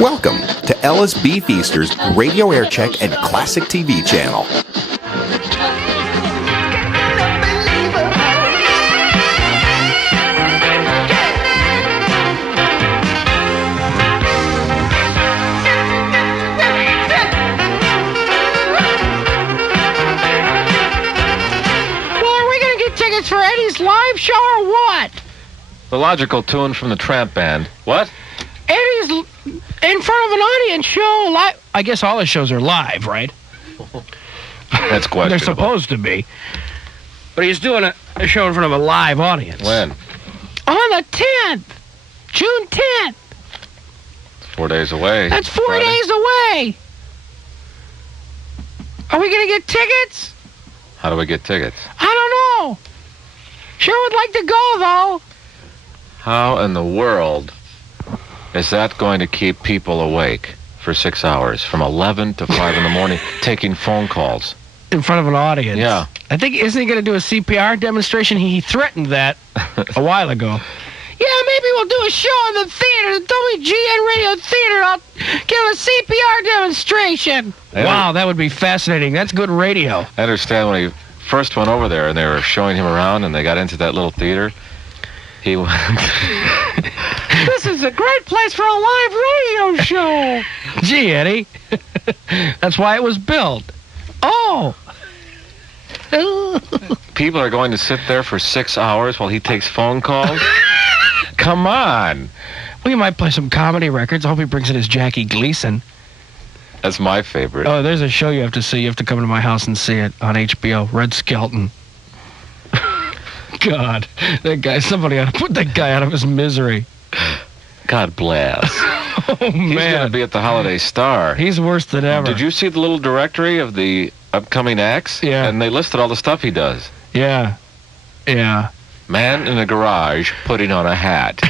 Welcome to LSB Feaster's Radio Aircheck and Classic TV channel. For Eddie's live show or what? The logical tune from the Tramp Band. What? Eddie's in front of an audience show live. I guess all his shows are live, right? That's questionable. They're supposed to be. But he's doing a show in front of a live audience. When? On the 10th. June 10th. 4 days away. That's 4 Friday. days away. Are we going to get tickets? How do we get tickets? I don't know. Sure would like to go, though. How in the world is that going to keep people awake for 6 hours, from 11 to 5 in the morning, taking phone calls? In front of an audience. Yeah. I think, isn't he going to do a CPR demonstration? He threatened that a while ago. Yeah, maybe we'll do a show in the theater, the WGN Radio Theater. I'll give a CPR demonstration. Wow, that would be fascinating. That's good radio. I understand when he first went over there and they were showing him around and they got into that little theater, he went... This is a great place for a live radio show. Gee, Eddie. That's why it was built. Oh. People are going to sit there for 6 hours while he takes phone calls? Come on. We might play some comedy records. I hope he brings in his Jackie Gleason. That's my favorite. Oh, there's a show you have to see. You have to come to my house and see it on HBO. Red Skelton. God, that guy, somebody ought to put that guy out of his misery. God bless. Oh, man. He's going to be at the Holiday Star. He's worse than ever. Did you see the little directory of the upcoming acts? Yeah. And they listed all the stuff he does. Yeah. Yeah. Man in a garage putting on a hat.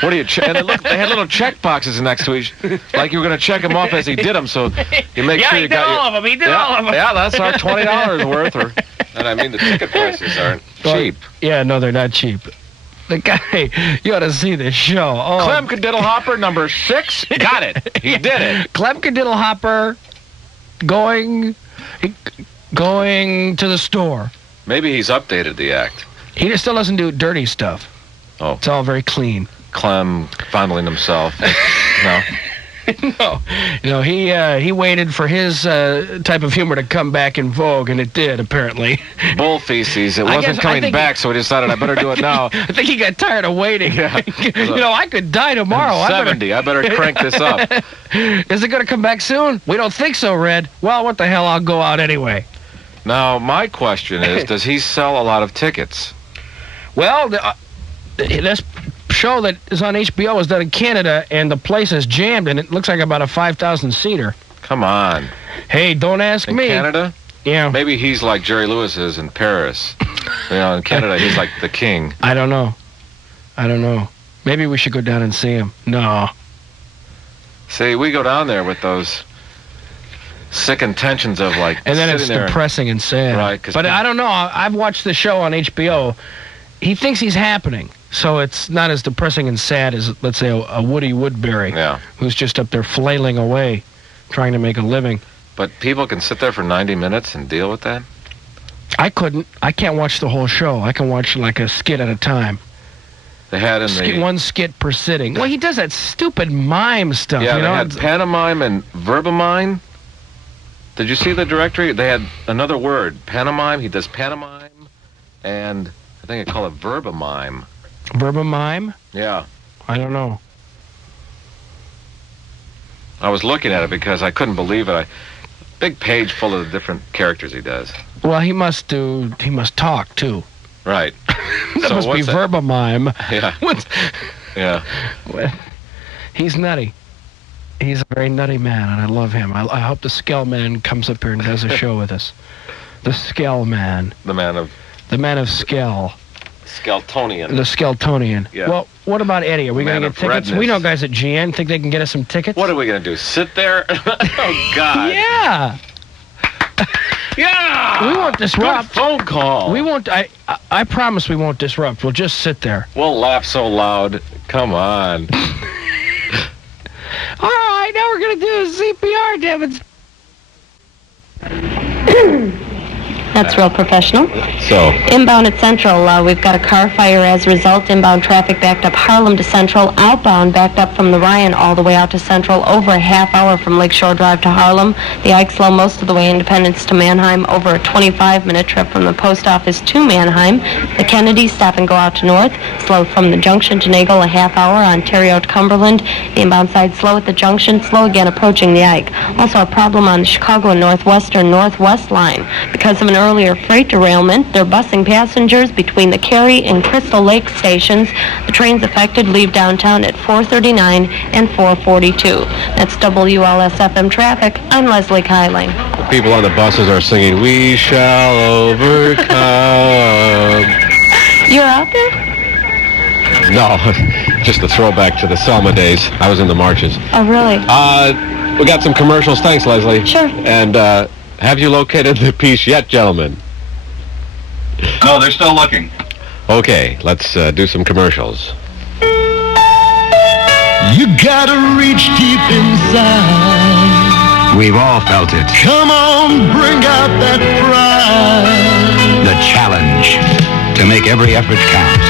What do you check? And they had little check boxes next to each, like you were going to check them off as he did them, so you make sure you got all of them. He did all of them. Yeah, that's our $20 worth. And I mean, the ticket prices aren't cheap. Yeah, no, they're not cheap. The guy, you ought to see this show. Oh. Clem Cadiddle-Hopper, number 6. Got it. He did it. Clem Cadiddle-Hopper going to the store. Maybe he's updated the act. He still doesn't do dirty stuff. Oh. It's all very clean. Clem fondling himself. No. No, he waited for his type of humor to come back in vogue, and it did, apparently. Bull feces. It wasn't coming back, so he decided I better do it now. I think he got tired of waiting. Yeah. I could die tomorrow. I'm 70. I better crank this up. Is it going to come back soon? We don't think so, Red. Well, what the hell? I'll go out anyway. Now, my question is, does he sell a lot of tickets? Well, this show that is on HBO was done in Canada, and the place is jammed, and it looks like about a 5,000-seater. Come on. Hey, don't ask me. In Canada? Yeah. Maybe he's like Jerry Lewis is in Paris. In Canada, he's like the king. I don't know. Maybe we should go down and see him. No. See, we go down there with those sick intentions of like and then it's there. Depressing and sad. Right. But I don't know. I've watched the show on HBO. He thinks he's happening, so it's not as depressing and sad as, let's say, a Woody Woodbury, who's just up there flailing away, trying to make a living. But people can sit there for 90 minutes and deal with that? I couldn't. I can't watch the whole show. I can watch like a skit at a time. They had one skit per sitting. Well, he does that stupid mime stuff. Yeah, they had pantomime and verbamime. Did you see the directory? They had another word, pantomime. He does pantomime, and I think they call it verbamime. Verbamime? Yeah. I don't know. I was looking at it because I couldn't believe it. Big page full of the different characters he does. Well, he must talk, too. Right. That must be verbamime. Yeah. Yeah. Well, he's nutty. He's a very nutty man, and I love him. I hope the Skell Man comes up here and does a show with us. The Skell Man. The man of Skell. Skeltonian. The Skeltonian. Yeah. Well, what about Eddie? Are we going to get tickets? Redness. We know guys at GN think they can get us some tickets. What are we going to do? Sit there? Oh, God. Yeah. Yeah. We won't disrupt. Good phone call. We won't. I promise we won't disrupt. We'll just sit there. We'll laugh so loud. Come on. All right. going to do a CPR demonstration. That's real professional. So, Inbound at Central, we've got a car fire as a result. Inbound traffic backed up Harlem to Central. Outbound backed up from the Ryan all the way out to Central. Over a half hour from Lakeshore Drive to Harlem. The Ike slow most of the way Independence to Manheim. Over a 25-minute trip from the post office to Manheim. The Kennedy stop and go out to North. Slow from the junction to Nagel, a half hour. Ontario to Cumberland. The inbound side slow at the junction. Slow again approaching the Ike. Also a problem on the Chicago and Northwestern Northwest line. Because of an earlier freight derailment, they're busing passengers between the Garry and Crystal Lake stations. The trains affected leave downtown at 4:39 and 4:42. That's WLS-FM traffic. I'm Leslie Kyling. the people on the buses are singing, "We shall overcome." You're out there? No, just a throwback to the Selma days. I was in the marches. Oh, really? We got some commercials. Thanks, Leslie. Sure. And have you located the piece yet, gentlemen? No, they're still looking. Okay, let's do some commercials. You gotta reach deep inside. We've all felt it. Come on, bring out that pride. The challenge to make every effort count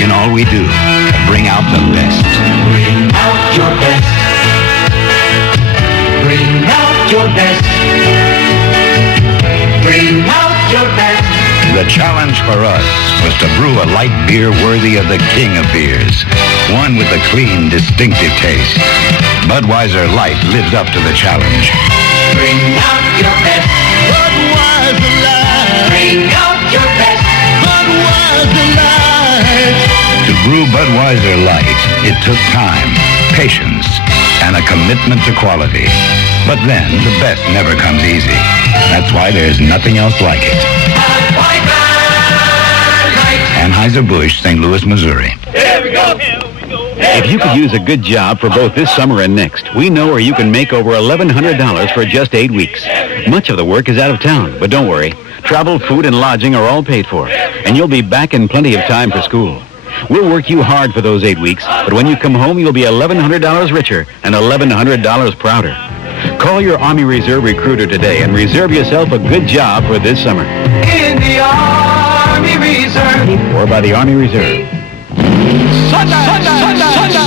in all we do to bring out the best. Bring out your best. Bring out your best. Bring out your best. The challenge for us was to brew a light beer worthy of the king of beers. One with a clean, distinctive taste. Budweiser Light lives up to the challenge. Bring out your best. Budweiser Light. Bring out your best. Budweiser Light. To brew Budweiser Light, it took time, patience, and a commitment to quality. But then, the best never comes easy. That's why there's nothing else like it. Anheuser-Busch, St. Louis, Missouri. Here we go. If you could use a good job for both this summer and next, we know where you can make over $1,100 for just 8 weeks. Much of the work is out of town, but don't worry. Travel, food, and lodging are all paid for, and you'll be back in plenty of time for school. We'll work you hard for those 8 weeks, but when you come home, you'll be $1,100 richer and $1,100 prouder. Call your Army Reserve recruiter today and reserve yourself a good job for this summer. In the Army Reserve. Or by the Army Reserve.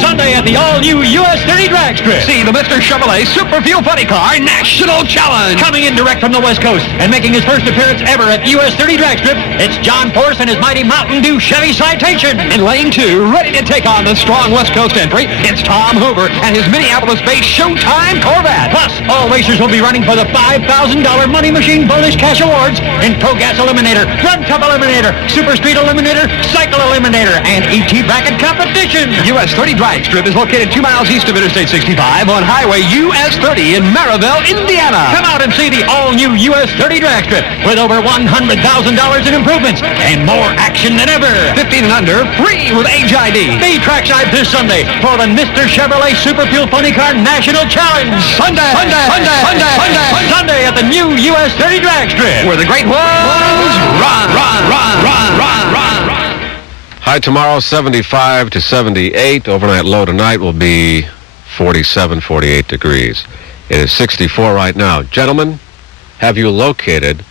Sunday at the all-new US 30 drag strip. See the Mr. Chevrolet Super Fuel Funny Car National Challenge. Coming in direct from the West Coast and making his first appearance ever at the US 30 drag strip, it's John Force and his mighty Mountain Dew Chevy Citation. In lane 2, ready to take on the strong West Coast entry, it's Tom Hoover and his Minneapolis-based Showtime Corvette. Plus, all racers will be running for the $5,000 Money Machine Bonus Cash Awards in Pro Gas Eliminator, Drug Tub Eliminator, Super Speed Eliminator, Cycle Eliminator, and ET Bracket Competition. US 30 drag strip is located 2 miles east of Interstate 65 on Highway US 30 in Maryville, Indiana. Come out and see the all-new US 30 drag strip with over $100,000 in improvements and more action than ever. 15 and under, free with age ID. Be trackside this Sunday for the Mr. Chevrolet Super Fuel Funny Car National Challenge. Sunday at the new US 30 drag strip, where the great ones run. High tomorrow, 75 to 78. Overnight low tonight will be 47, 48 degrees. It is 64 right now. Gentlemen, have you located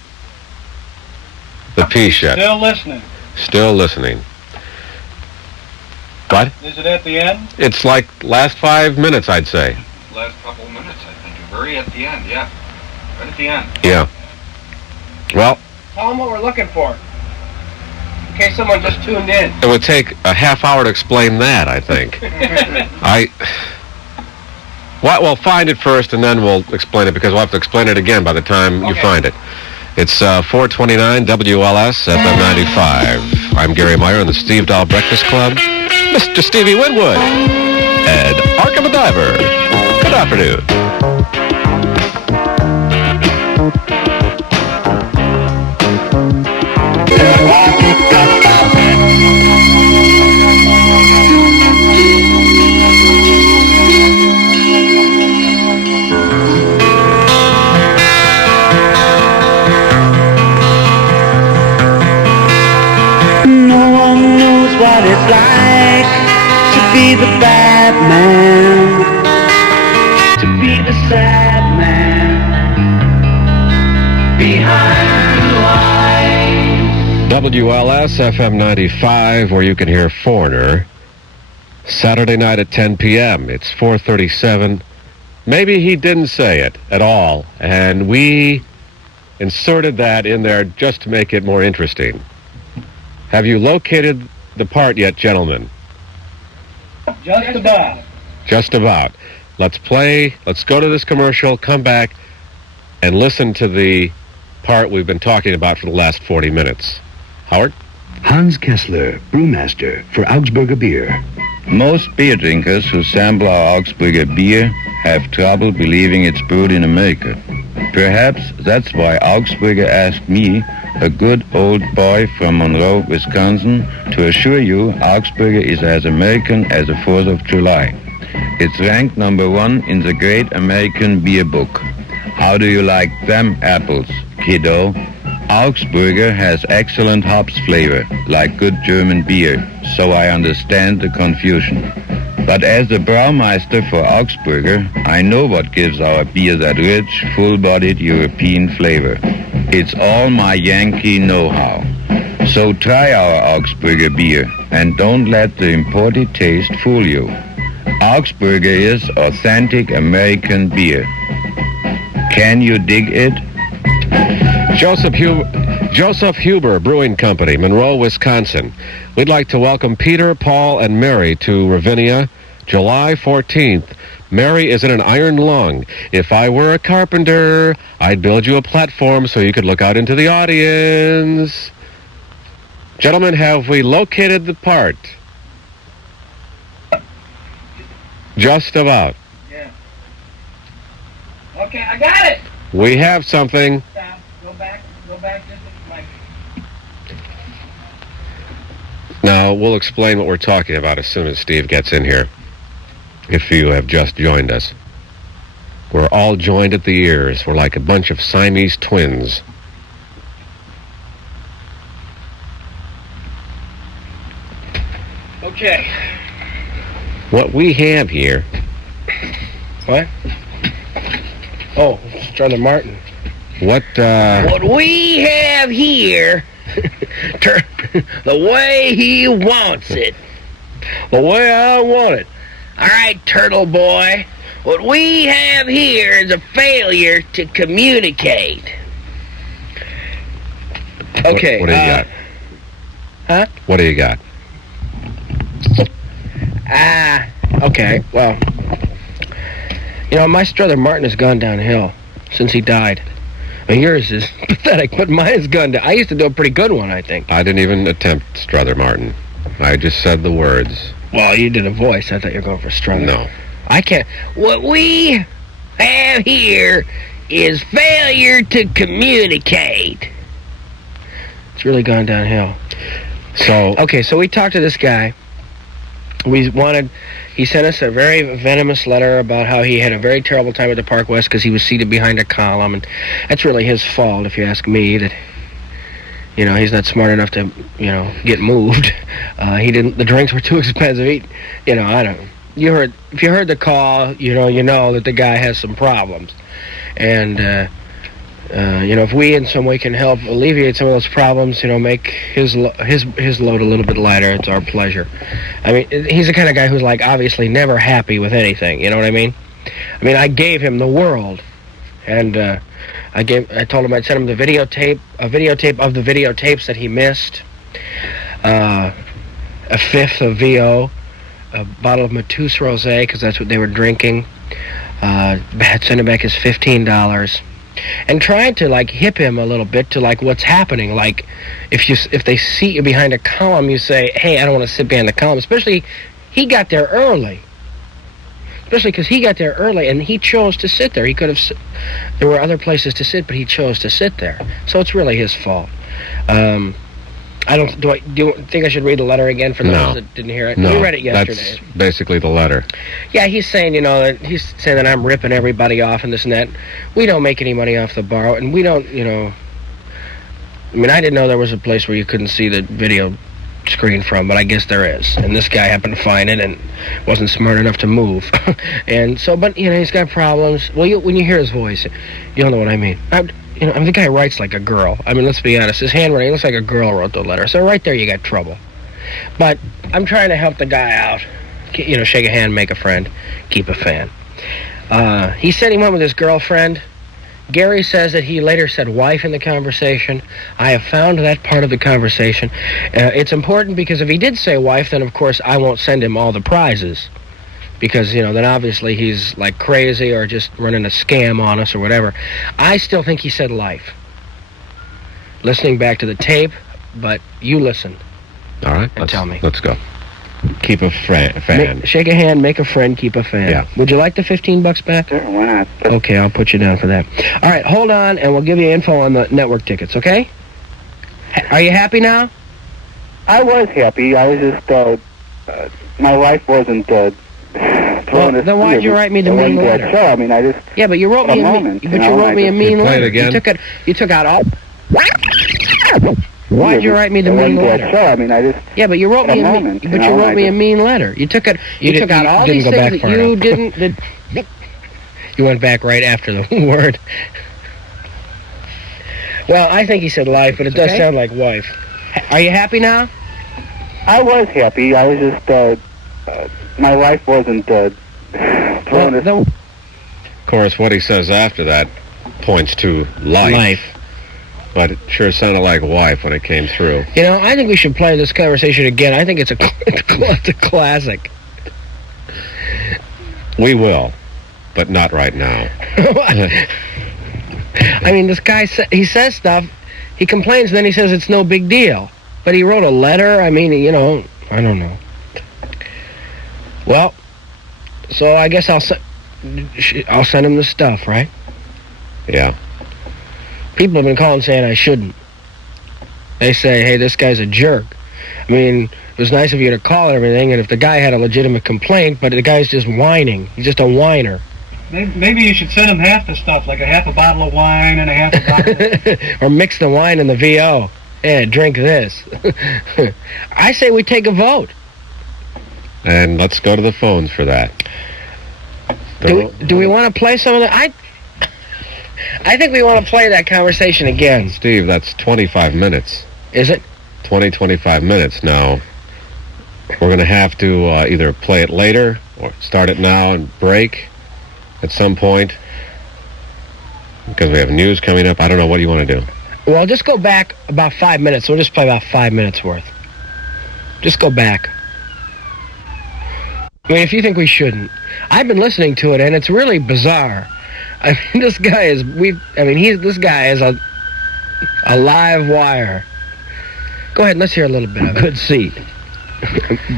the piece yet? Still listening. Still listening. What? Is it at the end? It's like last 5 minutes, I'd say. Last couple of minutes, I think. Very at the end, yeah. Right at the end. Yeah. Well, Tell them what we're looking for. In case someone just tuned in. it would take a half hour to explain that, I think. Well, find it first, and then we'll explain it, because we'll have to explain it again by the time you find it. It's 429 WLS-FM 95. I'm Garry Meier in the Steve Dahl Breakfast Club. Mr. Stevie Winwood and Ark of a Diver. Good afternoon. No one knows what it's like to be the bad man, to be the sad man behind blue eyes. WLS-FM 95, where you can hear Foreigner. Saturday night at 10 p.m. It's 4:37. Maybe he didn't say it at all, and we inserted that in there just to make it more interesting. Have you located the part yet, gentlemen? Just about. Just about. Let's go to this commercial, come back, and listen to the part we've been talking about for the last 40 minutes. Howard? Hans Kessler, brewmaster for Augsburger beer. Most beer drinkers who sample our Augsburger beer have trouble believing it's brewed in America. Perhaps that's why Augsburger asked me, a good old boy from Monroe, Wisconsin, to assure you Augsburger is as American as the 4th of July. It's ranked number 1 in the Great American Beer Book. How do you like them apples, kiddo? Augsburger has excellent hops flavor, like good German beer, so I understand the confusion. But as the Braumeister for Augsburger, I know what gives our beer that rich, full-bodied European flavor. It's all my Yankee know-how. So try our Augsburger beer, and don't let the imported taste fool you. Augsburger is authentic American beer. Can you dig it? Joseph Huber Brewing Company, Monroe, Wisconsin. We'd like to welcome Peter, Paul, and Mary to Ravinia, July 14th. Mary is in an iron lung. If I were a carpenter, I'd build you a platform so you could look out into the audience. Gentlemen, have we located the part? Just about. Yeah. Okay, I got it. We have something. Stop. Go back just like. Now, we'll explain what we're talking about as soon as Steve gets in here, if you have just joined us. We're all joined at the ears. We're like a bunch of Siamese twins. Okay. What we have here... What? Oh, Strother Martin. What we have here, the way he wants it. The way I want it. All right, Turtle Boy. What we have here is a failure to communicate. Okay. What do you got? Huh? What do you got? Okay, well, you know, my Strother Martin has gone downhill since he died. Well, yours is pathetic, but mine has gone down. I used to do a pretty good one, I think. I didn't even attempt Strother Martin. I just said the words. Well, you did a voice. I thought you were going for Strother. No. I can't. What we have here is failure to communicate. It's really gone downhill. So... Okay, so we talked to this guy. He sent us a very venomous letter about how he had a very terrible time at the Park West because he was seated behind a column, and that's really his fault, if you ask me, that, you know, he's not smart enough to, you know, get moved. The drinks were too expensive. If you heard the call, you know that the guy has some problems. And, if we in some way can help alleviate some of those problems, make his load a little bit lighter, it's our pleasure. I mean, he's the kind of guy who's, like, obviously never happy with anything, you know what I mean? I gave him the world, and I told him I'd send him a videotape of the videotapes that he missed, a fifth of VO, a bottle of Matus Rosé, because that's what they were drinking, send him back his $15. And trying to, like, hip him a little bit to, like, what's happening. Like, if they seat you behind a column, you say, hey, I don't want to sit behind the column. Especially, he got there early. Especially because he got there early, and he chose to sit there. He could have... There were other places to sit, but he chose to sit there. So it's really his fault. Do you think I should read the letter again for those that didn't hear it? No, we read it yesterday. That's basically the letter. Yeah, he's saying, that I'm ripping everybody off and this and that. We don't make any money off the borrow, and we don't, I didn't know there was a place where you couldn't see the video screen from, but I guess there is. And this guy happened to find it and wasn't smart enough to move. And so, but, you know, he's got problems. Well, when you hear his voice, you'll know what I mean. The guy writes like a girl. I mean, let's be honest. His handwriting looks like a girl wrote the letter. So right there you got trouble. But I'm trying to help the guy out. You know, shake a hand, make a friend, keep a fan. He said he went with his girlfriend. Garry says that he later said wife in the conversation. I have found that part of the conversation. It's important because if he did say wife, then of course I won't send him all the prizes. Because, you know, then obviously he's like crazy or just running a scam on us or whatever. I still think he said life. Listening back to the tape, but you listen. All right. Tell me. Let's go. Keep a fan. Shake a hand, make a friend, keep a fan. Yeah. Would you like the $15 back? Sure, why not? Okay, I'll put you down for that. All right, hold on, and we'll give you info on the network tickets, okay? Are you happy now? I was happy. I was just, my wife wasn't, well, then why'd you write me the mean letter? Show. I mean, I just... Yeah, but you wrote me a mean letter. Again? You took out all... Why'd you write me the mean letter? Show. I mean, I just... Yeah, but you wrote me a mean letter. You took out all these things that you didn't... You went back right after the word. Well, I think he said life, but it does sound like wife. Are you happy now? I was happy. I was just, my wife wasn't, Of course, what he says after that points to life. But it sure sounded like wife when it came through. You know, I think we should play this conversation again. I think it's a classic. We will, but not right now. I mean, this guy, he says stuff, he complains, and then he says it's no big deal. But he wrote a letter. I mean, you know, I don't know. Well, so I guess I'll send him the stuff, right? Yeah. People have been calling saying I shouldn't. They say, hey, this guy's a jerk. I mean, it was nice of you to call and everything, and if the guy had a legitimate complaint, but the guy's just whining. He's just a whiner. Maybe you should send him half the stuff, like a half a bottle of wine and a half a bottle or mix the wine in the VO. Yeah, drink this. I say we take a vote. And let's go to the phones for that. Do we want to play some of that? I think we want to play that conversation again. Steve, that's 25 minutes. Is it? 25 minutes now. We're going to have to either play it later or start it now and break at some point because we have news coming up. I don't know. What do you want to do? Well, just go back about 5 minutes. We'll just play about 5 minutes worth. Just go back. I mean, if you think we shouldn't. I've been listening to it, and it's really bizarre. I mean, this guy is a live wire. Go ahead and let's hear a little bit of it. Good seat.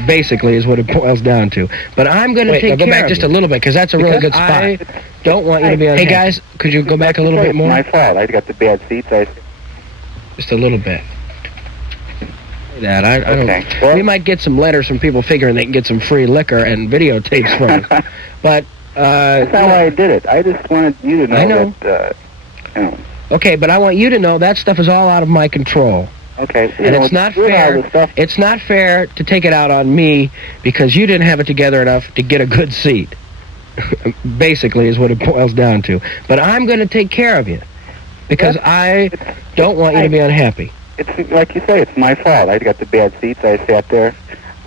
Basically is what it boils down to. But I'm going to go back just a little bit because that's a really good spot. I don't want you to be on. Hey, guys, could you go back a little bit more? It's my fault. I got the bad seats. Just a little bit. That I don't. Well, we might get some letters from people figuring they can get some free liquor and videotapes from us. But that's not why I did it. I just wanted you to know. I know. That, you know. Okay, but I want you to know that stuff is all out of my control. Okay. And it's not fair. It's not fair to take it out on me because you didn't have it together enough to get a good seat. Basically, is what it boils down to. But I'm going to take care of you because I don't want you to be unhappy. It's like you say. It's my fault. I got the bad seats. I sat there.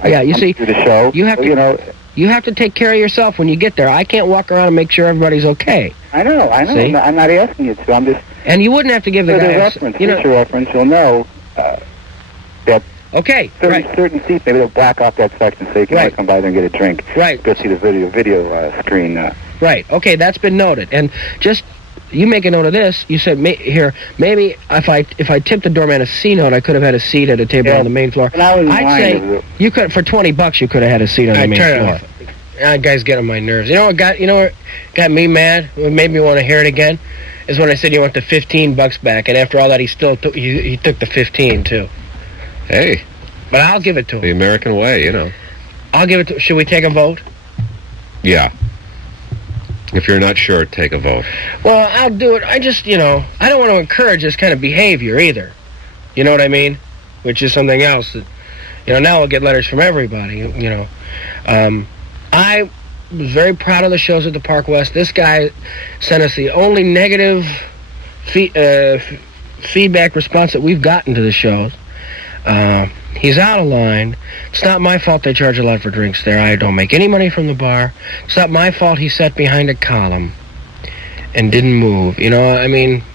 You see, to the show. You have to. You have to take care of yourself when you get there. I can't walk around and make sure everybody's okay. I know. See? I'm not asking you to. I'm just. And you wouldn't have to give the guy reference. Future reference. You'll know that. Okay. Certain seats. Maybe they'll block off that section so you can come by there and get a drink. Right. Go see the video screen. Right. Okay. That's been noted. And just. You make a note of this. You said, here, maybe if I tipped the doorman a C note, I could have had a seat at a table on the main floor. I'd say you could, for $20, you could have had a seat on the main floor. That guy's getting on my nerves. You know what got me mad? What made me want to hear it again? Is when I said you want the $15 back, and after all that, he still took he took the 15 too. Hey, but I'll give it to him. The American way, you know. I'll give it to. Should we take a vote? Yeah. If you're not sure, take a vote. Well, I'll do it. I just, I don't want to encourage this kind of behavior either. You know what I mean? Which is something else that, Now we'll get letters from everybody, I was very proud of the shows at the Park West. This guy sent us the only negative feedback response that we've gotten to the shows. He's out of line. It's not my fault they charge a lot for drinks there. I don't make any money from the bar. It's not my fault he sat behind a column and didn't move.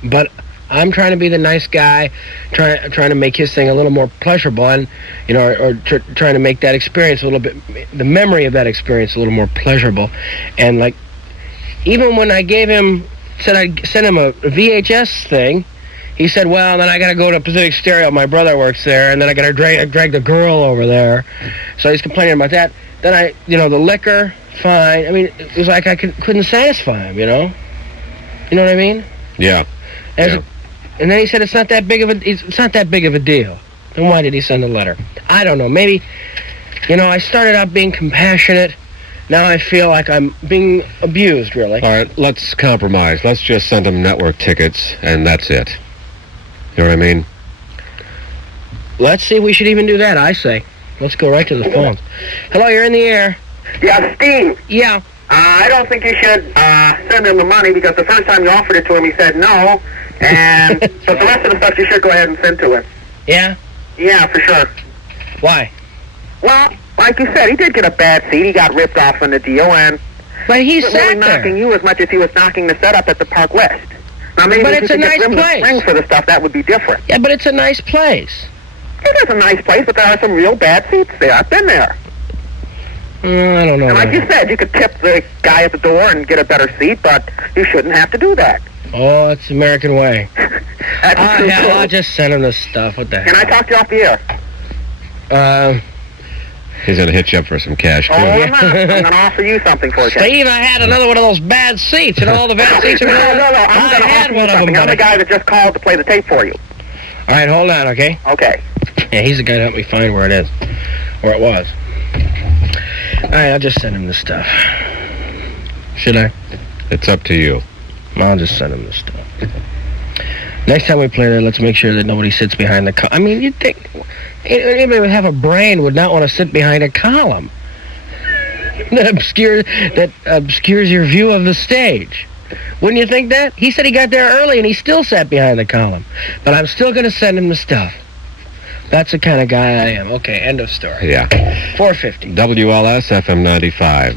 But I'm trying to be the nice guy, trying to make his thing a little more pleasurable, and trying to make that experience a little bit, the memory of that experience a little more pleasurable. And like, even when I said I'd send him a VHS thing, he said, well, then I got to go to Pacific Stereo. My brother works there, and then I got to drag the girl over there. So he's complaining about that. Then the liquor, fine. It was like I couldn't satisfy him. You know what I mean? Yeah. And then he said it's not that big of a deal. Then why did he send a letter? I don't know. Maybe, I started out being compassionate. Now I feel like I'm being abused, really. All right, let's compromise. Let's just send him network tickets, and that's it. You know what I mean? Let's see if we should even do that, I say. Let's go right to the phones. Hello, you're in the air. Yeah, Steve. Yeah. I don't think you should send him the money, because the first time you offered it to him, he said no. And but the rest of the stuff you should go ahead and send to him. Yeah? Yeah, for sure. Why? Well, like you said, he did get a bad seat. He got ripped off on the deal, and but he wasn't really knocking you as much as he was knocking the setup at the Park West. Now, maybe but if it's you a could nice get rid of the place. spring for the stuff, that would be different. Yeah, but it's a nice place. It is a nice place, but there are some real bad seats there. I've been there. I don't know. And like you said, you could tip the guy at the door and get a better seat, but you shouldn't have to do that. Oh, it's the American way. That's true, too. I'll just send him this stuff. What the hell? Can I talk to you off the air? He's going to hit you up for some cash, too. Oh, I'm not. I'm going to offer you something for it. Steve, I had another one of those bad seats, and all the bad seats are No, gone. I'm going to offer you something. I'm the guy that just called to play the tape for you. All right, hold on, okay? Okay. Yeah, he's the guy to help me find where it was. All right, I'll just send him this stuff. Should I? It's up to you. I'll just send him this stuff. Next time we play there, let's make sure that nobody sits behind the column. You'd think anybody would have a brain would not want to sit behind a column that obscures your view of the stage. Wouldn't you think that? He said he got there early, and he still sat behind the column. But I'm still going to send him the stuff. That's the kind of guy I am. Okay, end of story. Yeah. 450. WLS-FM 95.